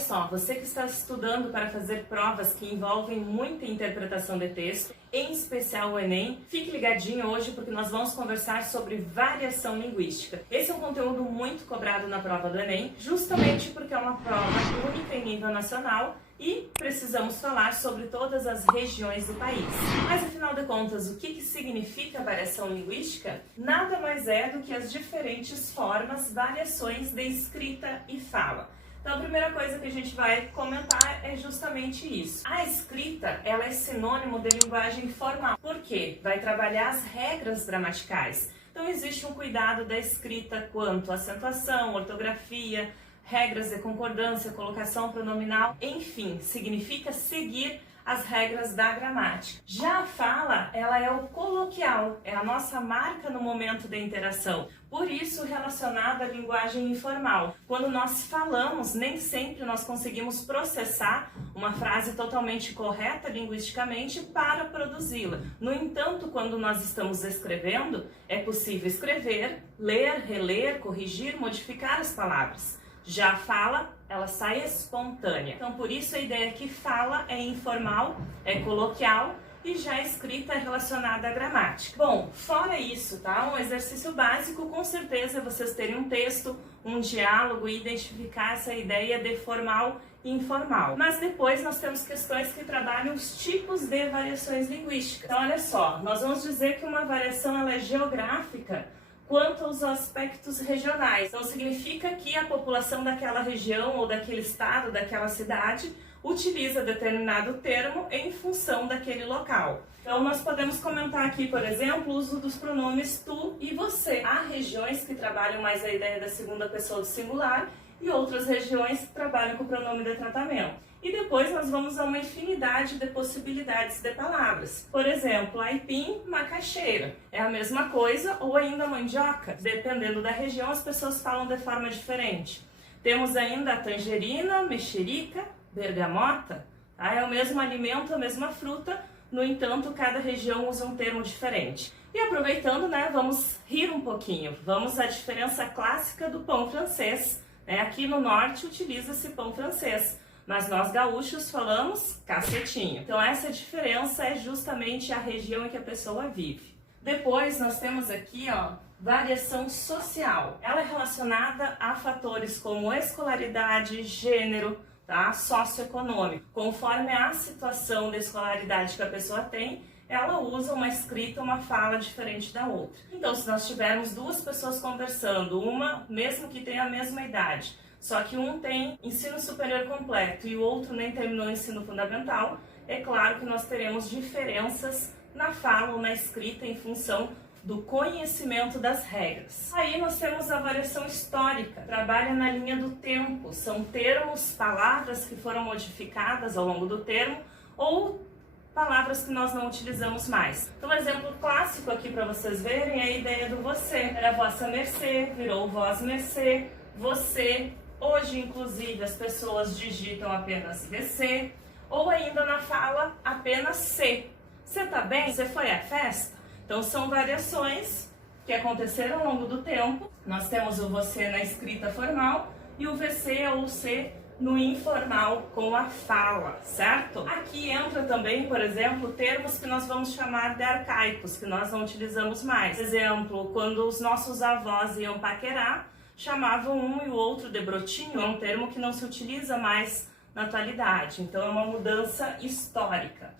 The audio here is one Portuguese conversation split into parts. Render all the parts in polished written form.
só, você que está estudando para fazer provas que envolvem muita interpretação de texto, em especial o Enem, fique ligadinho hoje porque nós vamos conversar sobre variação linguística. Esse é um conteúdo muito cobrado na prova do Enem, justamente porque é uma prova única em nível nacional e precisamos falar sobre todas as regiões do país. Mas afinal de contas, o que significa variação linguística? Nada mais é do que as diferentes formas, variações de escrita e fala. Então a primeira coisa que a gente vai comentar é justamente isso. A escrita, ela é sinônimo de linguagem formal. Por quê? Vai trabalhar as regras gramaticais. Então existe um cuidado da escrita quanto à acentuação, ortografia, regras de concordância, colocação pronominal, enfim, significa seguir as regras da gramática. Já a fala, ela é o coloquial, é a nossa marca no momento da interação, por isso relacionada à linguagem informal. Quando nós falamos, nem sempre nós conseguimos processar uma frase totalmente correta linguisticamente para produzi-la. No entanto, quando nós estamos escrevendo, é possível escrever, ler, reler, corrigir, modificar as palavras. Já a fala, ela sai espontânea. Então, por isso a ideia que fala é informal, é coloquial e já a escrita é relacionada à gramática. Bom, fora isso, tá? Um exercício básico, com certeza, é vocês terem um texto, um diálogo e identificar essa ideia de formal e informal. Mas depois nós temos questões que trabalham os tipos de variações linguísticas. Então, olha só, nós vamos dizer que uma variação ela é geográfica quanto aos aspectos regionais. Então significa que a população daquela região ou daquele estado, daquela cidade, utiliza determinado termo em função daquele local. Então nós podemos comentar aqui, por exemplo, o uso dos pronomes tu e você. Há regiões que trabalham mais a ideia da segunda pessoa do singular e outras regiões que trabalham com o pronome de tratamento. E depois nós vamos a uma infinidade de possibilidades de palavras. Por exemplo, aipim, macaxeira. É a mesma coisa ou ainda mandioca. Dependendo da região, as pessoas falam de forma diferente. Temos ainda a tangerina, mexerica, bergamota. Tá? É o mesmo alimento, a mesma fruta. No entanto, cada região usa um termo diferente. E aproveitando, né, vamos rir um pouquinho. Vamos à diferença clássica do pão francês. Aqui no norte utiliza-se pão francês. Mas nós gaúchos falamos cacetinho. Então essa diferença é justamente a região em que a pessoa vive. Depois nós temos aqui, ó, variação social. Ela é relacionada a fatores como escolaridade, gênero, tá? Socioeconômico. Conforme a situação de escolaridade que a pessoa tem, ela usa uma escrita, uma fala diferente da outra. Então se nós tivermos duas pessoas conversando, uma mesmo que tenha a mesma idade, só que um tem ensino superior completo e o outro nem terminou o ensino fundamental, é claro que nós teremos diferenças na fala ou na escrita em função do conhecimento das regras. Aí nós temos a variação histórica, trabalha na linha do tempo, são termos, palavras que foram modificadas ao longo do termo ou palavras que nós não utilizamos mais. Então, um exemplo clássico aqui para vocês verem é a ideia do você. Era vossa mercê, virou vós mercê, você. Hoje, inclusive, as pessoas digitam apenas VC, ou ainda na fala apenas C. Você tá bem? Você foi à festa? Então são variações que aconteceram ao longo do tempo. Nós temos o você na escrita formal e o VC ou C no informal com a fala, certo? Aqui entra também, por exemplo, termos que nós vamos chamar de arcaicos, que nós não utilizamos mais. Por exemplo, quando os nossos avós iam paquerar, chamavam um e o outro de brotinho, é um termo que não se utiliza mais na atualidade. Então é uma mudança histórica.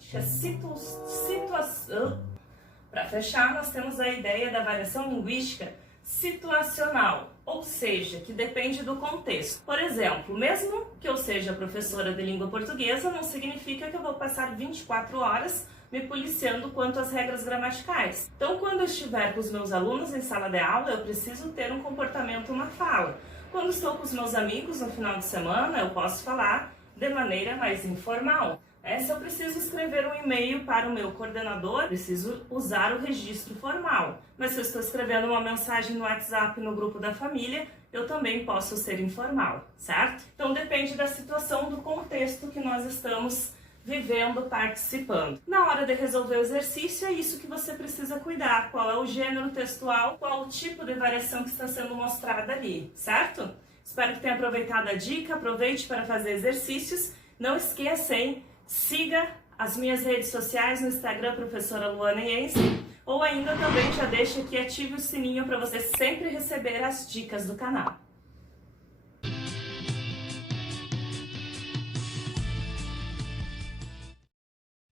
Situação. Para fechar, nós temos a ideia da variação linguística situacional, ou seja, que depende do contexto. Por exemplo, mesmo que eu seja professora de língua portuguesa, não significa que eu vou passar 24 horas me policiando quanto às regras gramaticais. Então, quando eu estiver com os meus alunos em sala de aula, eu preciso ter um comportamento, uma fala. Quando estou com os meus amigos no final de semana, eu posso falar de maneira mais informal. Se eu preciso escrever um e-mail para o meu coordenador, preciso usar o registro formal. Mas se eu estou escrevendo uma mensagem no WhatsApp no grupo da família, eu também posso ser informal, certo? Então depende da situação, do contexto que nós estamos vivendo, participando. Na hora de resolver o exercício, é isso que você precisa cuidar. Qual é o gênero textual, qual o tipo de variação que está sendo mostrada ali, certo? Espero que tenha aproveitado a dica, aproveite para fazer exercícios. Não esqueça, hein? Siga as minhas redes sociais no Instagram, professora Luana Yensen, ou ainda também já deixa aqui, ative o sininho para você sempre receber as dicas do canal.